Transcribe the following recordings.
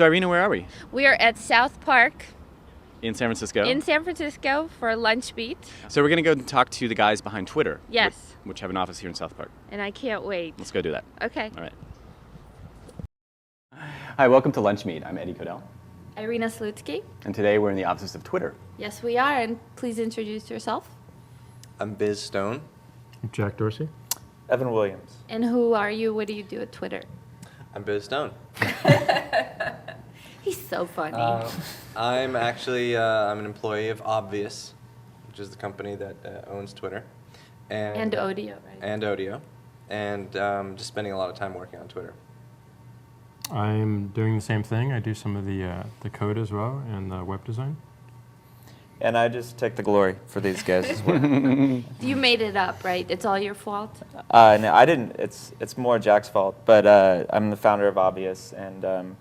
So Irina, where are we? We are at South Park In San Francisco? in San Francisco for Lunch Beat. So we're going to go and talk to the guys behind Twitter. Yes. Which have an office here in South Park. And I can't wait. Let's go do that. Okay. All right. Hi, welcome to Lunch Meet. I'm Eddie Codell. Irina Slutsky. And today we're in the offices of Twitter. Yes, we are. And please introduce yourself. I'm Biz Stone. Jack Dorsey. Evan Williams. And who are you? What do you do at Twitter? I'm Biz Stone. He's so funny. I'm actually I'm an employee of Obvious, which is the company that owns Twitter, and Odeo, right? And Odeo, and just spending a lot of time working on Twitter. I'm doing the same thing. I do some of the code as well and the web design. And I just take the glory for these guys as well. You made it up, right? It's all your fault? No, I didn't. It's more Jack's fault. But I'm the founder of Obvious and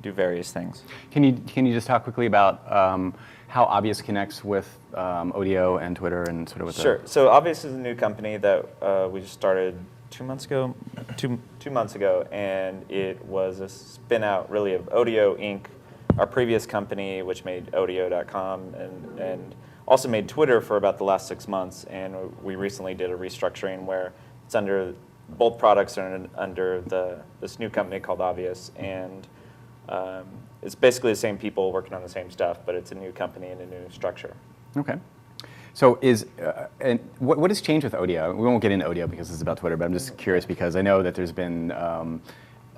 do various things. Can you just talk quickly about how Obvious connects with Odeo and Twitter and sort of with Sure. So Obvious is a new company that we just started 2 months ago. Two months ago, and it was a spin out really of Odeo Inc., our previous company, which made Odeo.com and also made Twitter for about the last 6 months. And we recently did a restructuring where it's under both products are under this new company called Obvious, and it's basically the same people working on the same stuff, but it's a new company and a new structure. Okay. So and what has changed with Odeo? We won't get into Odeo because it's about Twitter, but I'm just curious because I know that there's been,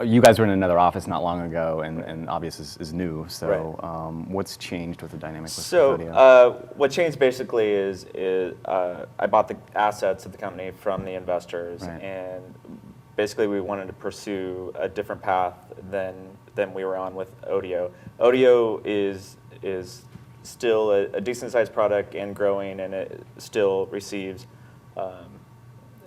you guys were in another office not long ago, and Obvious is new. So Right. What's changed with the dynamic with So Odeo? what changed basically is I bought the assets of the company from the investors, Right. and basically we wanted to pursue a different path than we were on with Odeo. Odeo is still a decent sized product and growing, and it still receives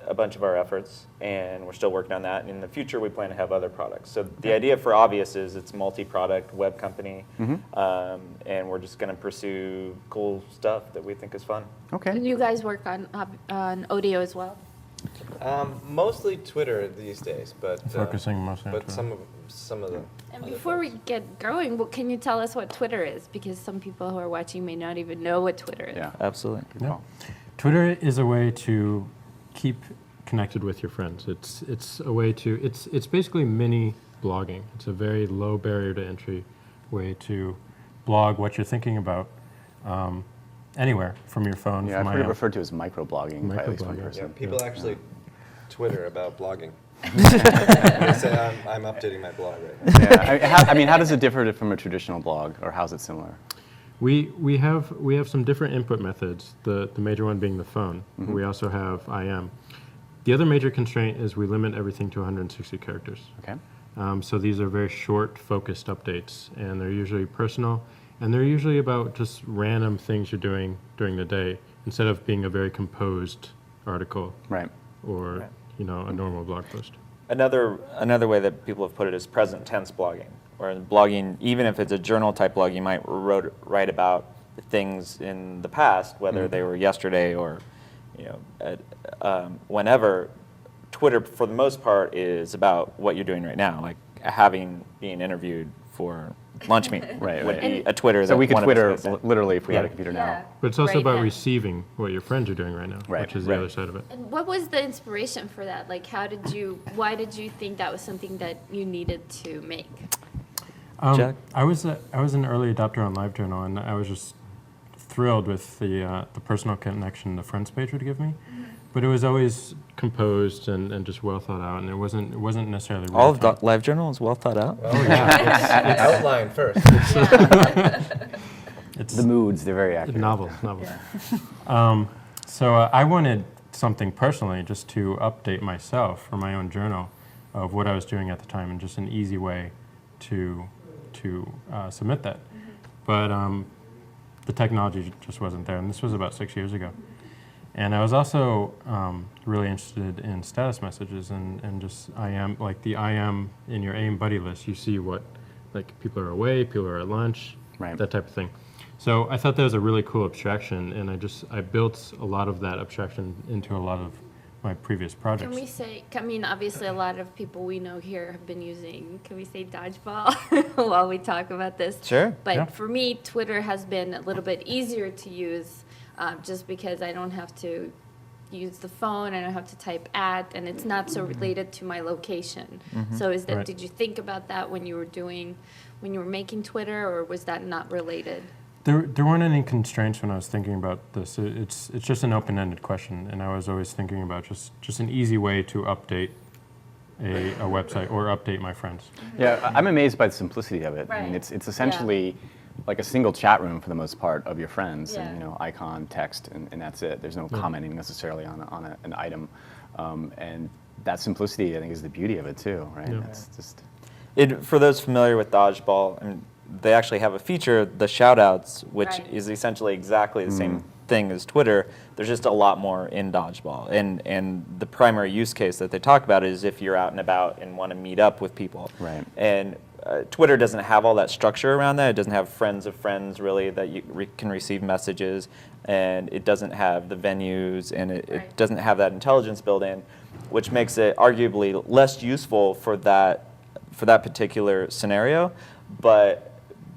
a bunch of our efforts, and we're still working on that. And in the future, we plan to have other products. So the idea for Obvious is it's multi-product web company, and we're just going to pursue cool stuff that we think is fun. Okay. And you guys work on Odeo as well? Mostly Twitter these days, but Focusing mostly on but Twitter. some of them. And before we get going, can you tell us what Twitter is? Because some people who are watching may not even know what Twitter is. Yeah. Absolutely. Yeah. Twitter is a way to keep connected with your friends. It's a way to it's basically mini blogging. It's a very low barrier to entry way to blog what you're thinking about anywhere from your phone. Yeah, from I've heard it iOS. referred to as microblogging by at least one Microblogging. person. Yeah, people actually Twitter about blogging. They say I'm updating my blog right now. Yeah. I mean, how does it differ from a traditional blog, or how's it similar? We have some different input methods. The major one being the phone. We also have IM. The other major constraint is we limit everything to 160 characters. Okay. So these are very short, focused updates, and they're usually personal, and they're usually about just random things you're doing during the day, instead of being a very composed article Right. or a normal blog post. Another way that people have put it is present tense blogging, where blogging, even if it's a journal type blog, you might write about things in the past, whether they were yesterday or whenever. Twitter, for the most part, is about what you're doing right now, like being interviewed for Lunch Meet Right, would right. be a Twitter. So that we could one of us Twitter would say. literally if we had a Yeah. computer Yeah. now. But it's also Right about now. receiving what your friends are doing right now, Right, which is right. the other side of it. And what was the inspiration for that? Like, why did you think that was something that you needed to make? Jack? I was an early adopter on LiveJournal, and I was just thrilled with the personal connection the friends page would give me. But it was always composed and just well thought out, and it wasn't necessarily All of real-time. LiveJournal is well thought out. Oh yeah, outline first. It's The moods, they're very accurate. novels. So I wanted something personally just to update myself for my own journal of what I was doing at the time, and just an easy way to submit that. But the technology just wasn't there, and this was about 6 years ago. And I was also really interested in status messages and just IM, like the IM in your AIM buddy list. You see what, like, people are away, people are at lunch, Right. that type of thing. So I thought that was a really cool abstraction, and I built a lot of that abstraction into a lot of my previous projects. Can we say, I mean, obviously a lot of people we know here have been using, can we say dodgeball while we talk about this? Sure. But Yeah. for me, Twitter has been a little bit easier to use just because I don't have to use the phone, I don't have to type at, and it's not so related to my location. So is that, Right. did you think about that when you were making Twitter, or was that not related? There weren't any constraints when I was thinking about this. It's just an open-ended question, and I was always thinking about just an easy way to update a website or update my friends. Yeah, I'm amazed by the simplicity of it. I mean, Right. it's essentially like a single chat room for the most part of your friends, Yeah. and icon, text, and that's it. There's no commenting necessarily on an item, and that simplicity, I think, is the beauty of it too, right? Yeah. It's just For those familiar with Dodgeball, I mean, they actually have a feature, the shoutouts, which Right. is essentially exactly the same thing as Twitter. There's just a lot more in Dodgeball. And the primary use case that they talk about is if you're out and about and want to meet up with people. Right. And Twitter doesn't have all that structure around that. It doesn't have friends of friends, really, that you can receive messages. And it doesn't have the venues, and it Right. doesn't have that intelligence built in, which makes it arguably less useful for that particular scenario. But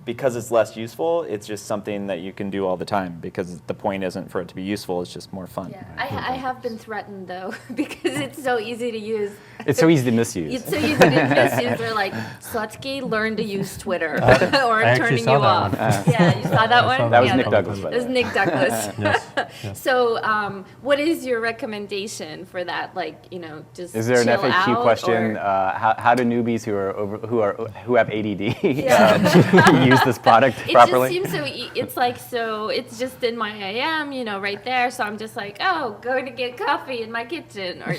because it's less useful, it's just something that you can do all the time, because the point isn't for it to be useful, it's just more fun. Yeah, I have been threatened though, because it's so easy to use. it's so easy to misuse. It's so easy to misuse. They're like, Slutsky, learn to use Twitter, or I I'm actually turning saw you that off. one. Yeah, you saw that one? That was Yeah, Nick Douglas, by It the was way. Nick Douglas. Yes. So, what is your recommendation for that? Like, just Is there an chill FAQ out, question? or- How do newbies who have ADD Yeah. use this product It properly? just seems so. It's like so. It's just in my IM, right there. So I'm just like, oh, going to get coffee in my kitchen, or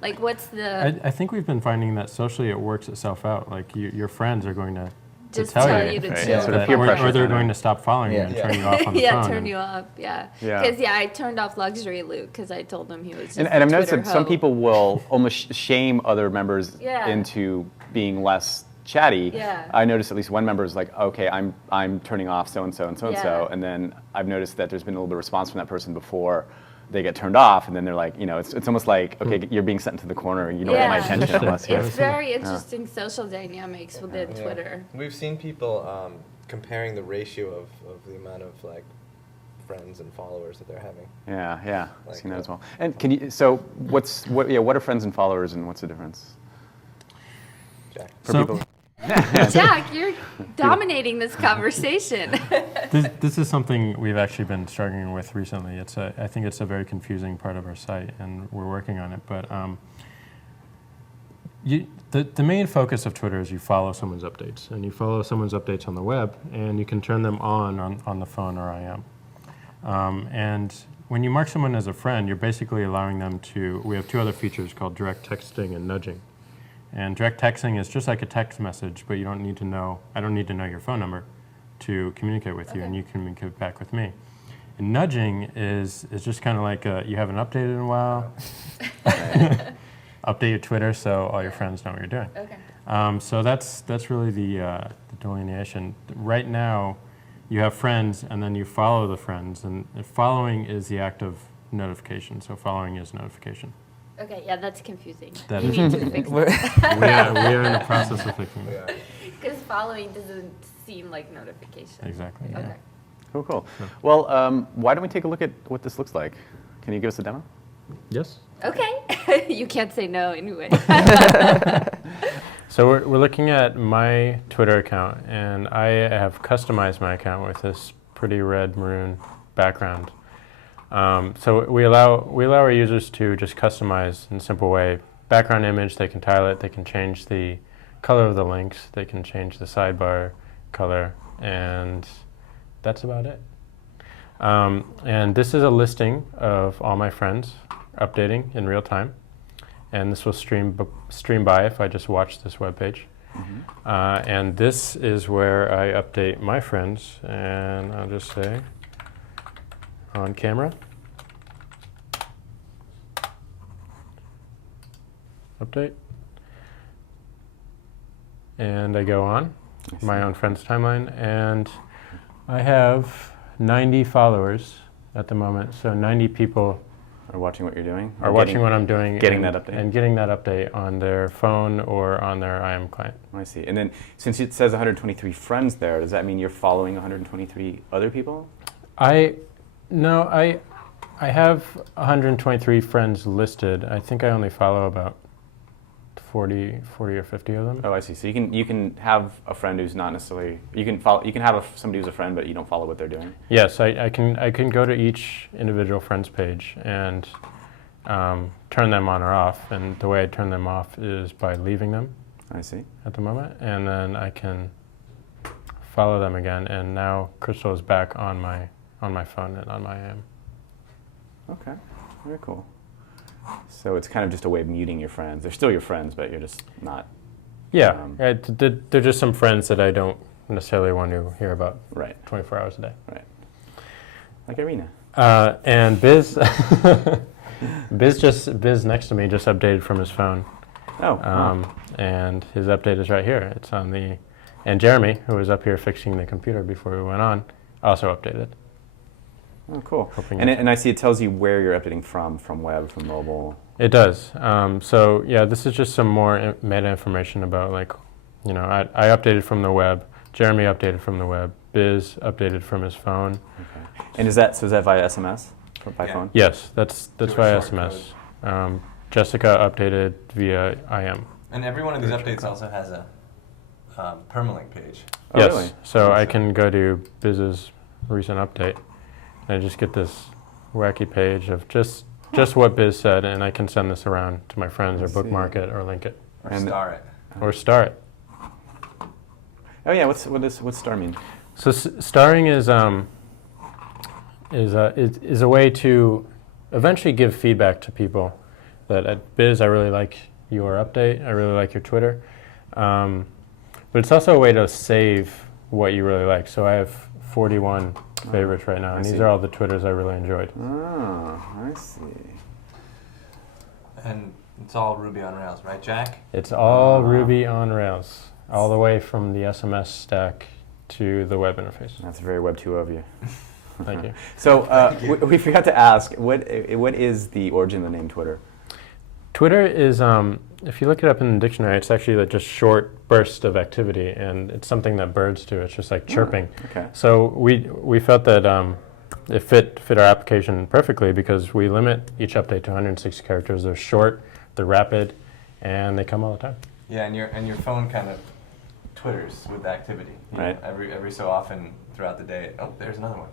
like, what's the I think we've been finding that socially it works itself out. Like your friends are going to just tell tell you, you to right? chill. Sort of that- peer or, pressure or they're kinda. going to stop following you Yeah. and turn you off on the Yeah, phone. turn and- you off. Yeah. Yeah. Because I turned off Luxury Luke because I told him he was just And I've noticed Twitter that some hoe. people will almost shame other members Yeah. into being less chatty. Yeah. I noticed at least one member is like, okay, I'm turning off so and so and so and so, Yeah. and then I've noticed that there's been a little bit of response from that person before they get turned off, and then they're like, it's almost like, okay, you're being sent into the corner and you don't get my Yeah. attention unless you're. It's very interesting social dynamics within Yeah. Twitter. We've seen people comparing the ratio of the amount of like friends and followers that they're having. Yeah, yeah, I've Like seen that that. as well. And can you? So what are friends and followers, and what's the difference Jack. for So- people? Jack, you're dominating this conversation. This is something we've actually been struggling with recently. I think it's a very confusing part of our site, and we're working on it. But the main focus of Twitter is you follow someone's updates, and you follow someone's updates on the web, and you can turn them on the phone or IM. And when you mark someone as a friend, you're basically allowing them to. We have two other features called direct texting and nudging. And direct texting is just like a text message, but you don't need to know. I don't need to know your phone number to communicate with you, and you can communicate back with me. And nudging is just kind of like you haven't updated in a while. Update your Twitter so all your friends know what you're doing. Okay. So that's really the delineation. Right now, you have friends, and then you follow the friends, and following is the act of notification. So following is notification. Okay, yeah, that's confusing. That You is- need to fix We're- that. we are in the process of fixing it. Because following doesn't seem like notification. Exactly. Yeah. Okay. Cool. Well, why don't we take a look at what this looks like? Can you give us a demo? Yes. Okay. You can't say no anyway. So we're looking at my Twitter account, and I have customized my account with this pretty red maroon background. So we allow our users to just customize in a simple way. Background image, they can tile it, they can change the color of the links, they can change the sidebar color, and that's about it. And this is a listing of all my friends updating in real time. And this will stream by if I just watch this web page. And this is where I update my friends, and I'll just say on camera. Update. And I go on my own friends timeline, and I have 90 followers at the moment, so 90 people Are watching what you're doing? are Or watching getting- what I'm doing. getting and, that update. And getting that update on their phone or on their IM client. I see. And then since it says 123 friends there, does that mean you're following 123 other people? No, I have 123 friends listed. I think I only follow about 40 or 50 of them. Oh, I see. So you can have a friend who's not necessarily you can follow. You can have somebody who's a friend, but you don't follow what they're doing. Yes, I can go to each individual friends page and turn them on or off. And the way I turn them off is by leaving them I see. at the moment, and then I can follow them again. And now Crystal is back on my phone and on my IM. Okay. Very cool. So it's kind of just a way of muting your friends. They're still your friends, but you're just not Yeah, they're just some friends that I don't necessarily want to hear about right. 24 hours a day. Right. Like Irina. And Biz, Biz next to me just updated from his phone, Oh. Wow. and his update is right here. It's on the, and Jeremy, who was up here fixing the computer before we went on, also updated. Oh, cool. hoping And, it- and I see it tells you where you're updating from web, from mobile. It does. So yeah, this is just some more meta information about I updated from the web. Jeremy updated from the web. Biz updated from his phone. Okay. And is that via SMS by Yeah. phone? Yes, that's Do a via short SMS. Jessica updated via IM. And every one of these updates also has a permalink page. Oh, Yes, really? so I Awesome. can go to Biz's recent update, and I just get this wacky page of just what Biz said, and I can send this around to my friends or I see. bookmark it or link it Or And- star it. or star it. Oh yeah. What's star mean? So starring is a way to eventually give feedback to people that at Biz, I really like your update, I really like your Twitter, but it's also a way to save what you really like. So I have 41 favorites right now, I and these see. are all the Twitters I really enjoyed. Oh, I see. And it's all Ruby on Rails, right, Jack? It's all Ah. Ruby on Rails, all the way from the SMS stack to the web interface. That's very Web 2 of you. Thank you. So we forgot to ask, what is the origin of the name Twitter? Twitter is, if you look it up in the dictionary, it's actually like just short bursts of activity, and it's something that birds do. It's just like chirping. Okay. So we felt that it fit our application perfectly because we limit each update to 160 characters. They're short, they're rapid, and they come all the time. Yeah, and your phone kind of twitters with activity. You Right. know, every so often throughout the day, oh, there's another one,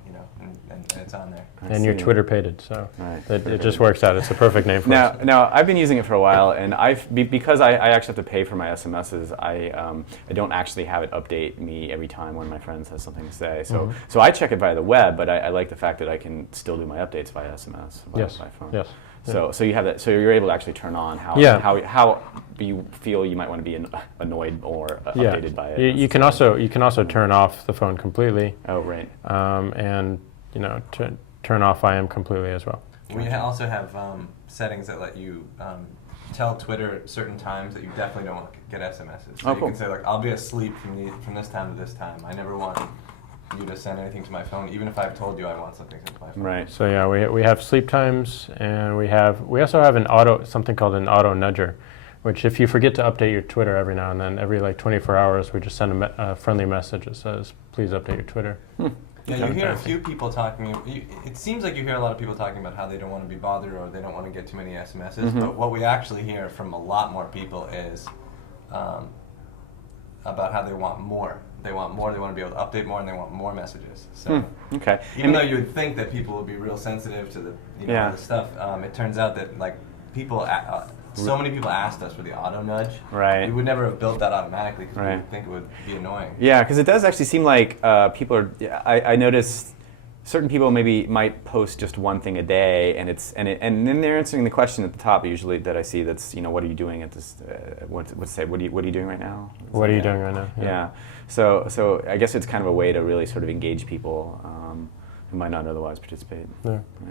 and it's on there. I And you're see. Twitter pated, so Right. it just works out. It's a perfect name for us. Now, I've been using it for a while, and because I actually have to pay for my SMSs, I don't actually have it update me every time one of my friends has something to say. So so I check it via the web, but I like the fact that I can still do my updates via SMS, by phone. Yes. So you have that. So you're able to actually turn on how you feel you might want to be annoyed or updated by it. You can also turn off the phone completely, Oh right. and turn off IM completely as well. We also have settings that let you tell Twitter at certain times that you definitely don't want to get SMSs. So Oh, you cool. can say, like, I'll be asleep from this time to this time. I never want you to send anything to my phone, even if I've told you I want something sent to my phone. Right. So yeah, we have sleep times, and we also have something called an auto nudger, which if you forget to update your Twitter every now and then, every like 24 hours, we just send a friendly message that says, please update your Twitter. Yeah, you hear a few people talking. It seems like you hear a lot of people talking about how they don't want to be bothered or they don't want to get too many SMSs. But what we actually hear from a lot more people is about how they want more. They want more. They want to be able to update more, and they want more messages. So Okay. even though you would think that people would be real sensitive to the Yeah. all this stuff, it turns out that like people. So many people asked us for the auto nudge. Right. We would never have built that automatically because we Right. would think it would be annoying. Yeah, because it does actually seem like people are. I noticed certain people maybe might post just one thing a day, and then they're answering the question at the top usually that I see. That's what are you doing at this? What are you doing right now? What are you doing right now? Yeah. So I guess it's kind of a way to really sort of engage people who might not otherwise participate. Yeah. Yeah.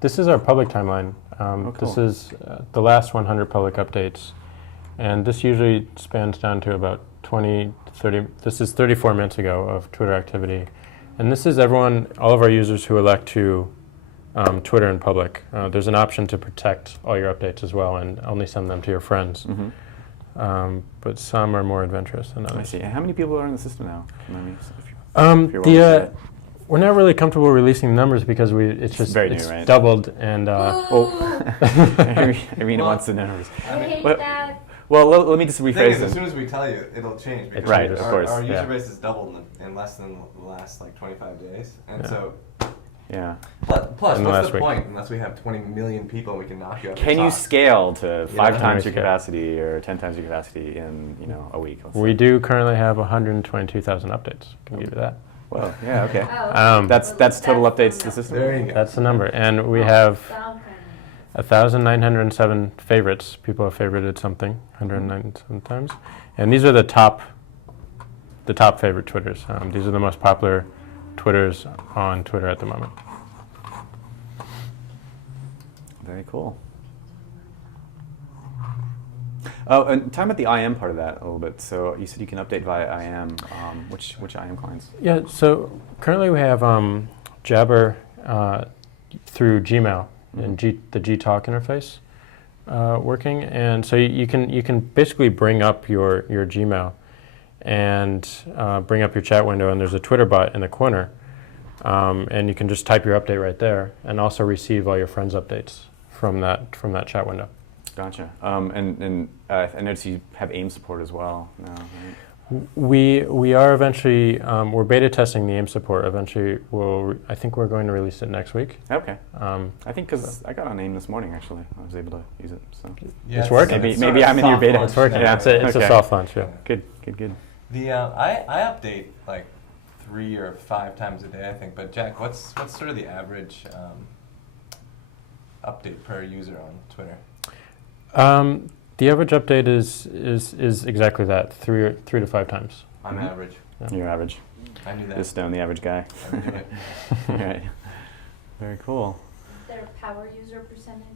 This is our public timeline. This cool. is the last 100 public updates, and this usually spans down to about 20, 30. This is 34 minutes ago of Twitter activity, and this is all of our users who elect to Twitter in public. There's an option to protect all your updates as well and only send them to your friends. But some are more adventurous than I others. see. And how many people are in the system now? Let me- if you- if you're willing to say it. We're not really comfortable releasing numbers because it's just very new, it's right? doubled and Irina wants the numbers. I hate Well, that. Well, let me just The thing rephrase is, as it. soon as we tell you, it'll change. Because Right, changes. of course, Our user yeah. base has doubled in less than the last like 25 days, and Yeah. so Yeah. plus In the what's last the week. point unless we have 20 million people and we can knock you out? Can the you top? scale to 5 Yeah. times your Scale. capacity or 10 times your capacity in a week? Let's we say? do currently have 122,000 updates. Can give you that. Whoa. Yeah. Okay. Oh, That's total updates to the the system. There you go. That's the number, and we have Sound kind 1,907 favorites. People have favorited something 197 times, and these are the top favorite Twitters. These are the most popular Twitters on Twitter at the moment. Very cool. Oh, and talking about the IM part of that a little bit. So you said you can update via IM. Which IM clients? Yeah, so currently we have Jabber through Gmail and the Gtalk interface working, and so you can basically bring up your Gmail and bring up your chat window, and there's a Twitter bot in the corner, and you can just type your update right there, and also receive all your friends' updates from that chat window. Gotcha. And I noticed you have AIM support as well now. Right? We are eventually we're beta testing the AIM support. Eventually, I think we're going to release it next week. Okay. I think because I got on AIM this morning actually, I was able to use it. So Yeah, It's working. Maybe- sort maybe of I'm in your soft beta. launch It's working. now. Yeah, It's Okay. a soft launch. Yeah. good. The I update like 3 or 5 times a day, I think. But Jack, what's sort of the average update per user on Twitter? The average update is exactly that, 3 to 5 times. On Mhm. average, Your average. I knew that. Just Stone, the average guy. I knew it. Right. Very cool. Is there a power user percentage?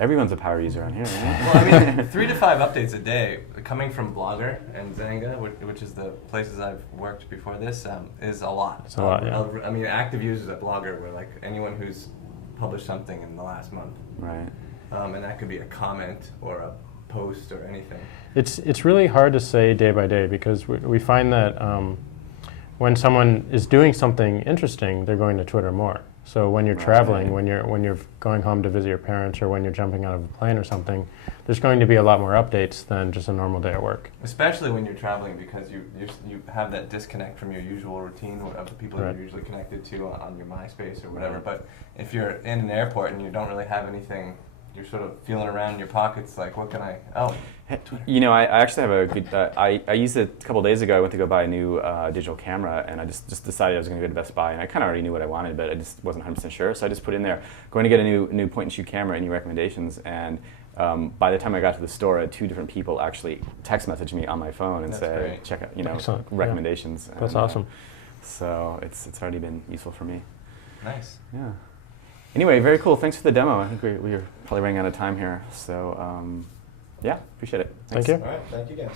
Everyone's a power user on here, right? Well, I mean, 3 to 5 updates a day, coming from Blogger and Zanga, which is the places I've worked before this, is a lot. It's a lot, yeah. I mean, active users at Blogger were like anyone who's published something in the last month, Right. and that could be a comment or a post or anything. It's really hard to say day by day because we find that when someone is doing something interesting, they're going to Twitter more. So when you're Right. traveling, when you're going home to visit your parents, or when you're jumping out of a plane or something, there's going to be a lot more updates than just a normal day at work. Especially when you're traveling, because you have that disconnect from your usual routine of the people Right. you're usually connected to on your MySpace or whatever. But if you're in an airport and you don't really have anything, you're sort of feeling around in your pockets, like, what can I? Oh, You know, I actually have a good. I used it a couple days ago. I went to go buy a new digital camera, and I just decided I was going to go to Best Buy, and I kind of already knew what I wanted, but I just wasn't 100% sure. So I just put in there, going to get a new point and shoot camera. Any recommendations? And by the time I got to the store, I had 2 different people actually text message me on my phone and That's say, great. check out, Excellent. Yeah. recommendations. That's And, awesome. So it's already been useful for me. nice. Yeah. Anyway, very cool. Thanks for the demo. I think we're probably running out of time here. So yeah, appreciate it. Thank Thanks. you. All right, thank you guys.